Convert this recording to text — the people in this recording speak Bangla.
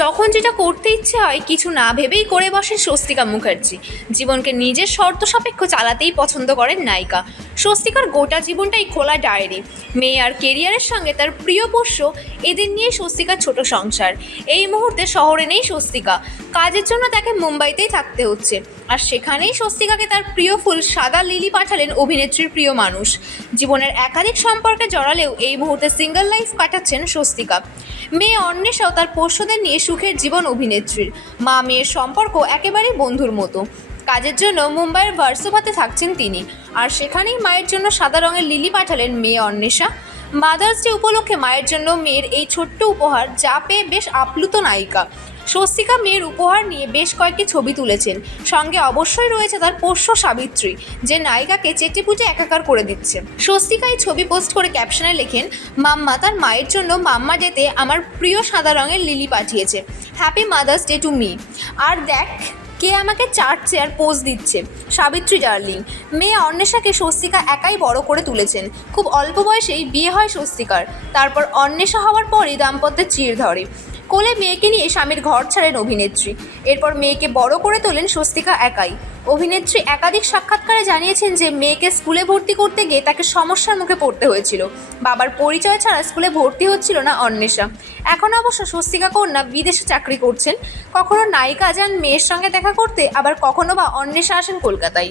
যখন যেটা করতে ইচ্ছে হয়, কিছু না ভেবেই করে বসেন স্বস্তিকা মুখার্জি। জীবনকে নিজের শর্ত সাপেক্ষ চালাতেই পছন্দ করেন নায়িকা। স্বস্তিকার গোটা জীবনটাই খোলা ডায়েরি। মেয়ে আর কেরিয়ারের সঙ্গে তার প্রিয় পোষ্য, এদের নিয়ে স্বস্তিকার ছোট সংসার। এই মুহূর্তে শহরে নেই স্বস্তিকা। কাজের জন্য তাকে মুম্বাইতেই থাকতে হচ্ছে। আর সেখানেই স্বস্তিকাকে তার প্রিয় ফুল সাদা লিলি পাঠালেন অভিনেত্রীর প্রিয় মানুষ। জীবনের একাধিক সম্পর্কে জড়ালেও এই মুহূর্তে সিঙ্গেল লাইফ কাটাচ্ছেন স্বস্তিকা। মেয়ে অন্বেষাও তার পোষ্যদের নিয়ে সুখের জীবন অভিনেত্রীর। মা মেয়ের সম্পর্ক একেবারেই বন্ধুর মতো। কাজের জন্য মুম্বাইয়ের ভার্সোভাতে থাকছেন তিনি। আর সেখানেই মায়ের জন্য সাদা রঙের লিলি পাঠালেন মেয়ে অন্বেষা। মাদার্স ডে উপলক্ষে মায়ের জন্য মেয়ের এই ছোট্ট উপহার যা পেয়ে বেশ আপ্লুত নায়িকা। স্বস্তিকা মেয়ের উপহার নিয়ে বেশ কয়েকটি ছবি তুলেছেন। সঙ্গে অবশ্যই রয়েছে তার পোষ্য সাবিত্রী, যে নায়িকাকে চেটে পুটে একাকার করে দিচ্ছে। স্বস্তিকা এই ছবি পোস্ট করে ক্যাপশনে লেখেন, মাম্মা, তার মায়ের জন্য মাম্মা ডেতে আমার প্রিয় সাদা রঙের লিলি পাঠিয়েছে। Happy mother's day to me. আর দেখ কে আমাকে চার চেয়ার পোজ দিচ্ছে? সাবিত্রী ডার্লিং, মেয়ে অন্বেষাকে স্বস্তিকা একাই বড় করে তুলেছেন। খুব অল্প বয়সেই বিয়ে হয় স্বস্তিকার। তারপর অন্বেষা হওয়ার পরই দাম্পত্যের চির ধরে। কোলে মেয়েকে নিয়ে স্বামীর ঘর ছাড়েন অভিনেত্রী। এরপর মেয়েকে বড় করে তোলেন স্বস্তিকা একাই। অভিনেত্রী একাধিক সাক্ষাৎকারে জানিয়েছেন যে, মেয়েকে স্কুলে ভর্তি করতে গিয়ে তাকে সমস্যার মুখে পড়তে হয়েছিল। বাবার পরিচয় ছাড়া স্কুলে ভর্তি হচ্ছিল না অন্বেষা। এখন অবশ্য স্বস্তিকা কন্যা বিদেশে চাকরি করছেন। কখনো নায়িকা যান মেয়ের সঙ্গে দেখা করতে, আবার কখনো বা অন্বেষা আসেন কলকাতায়।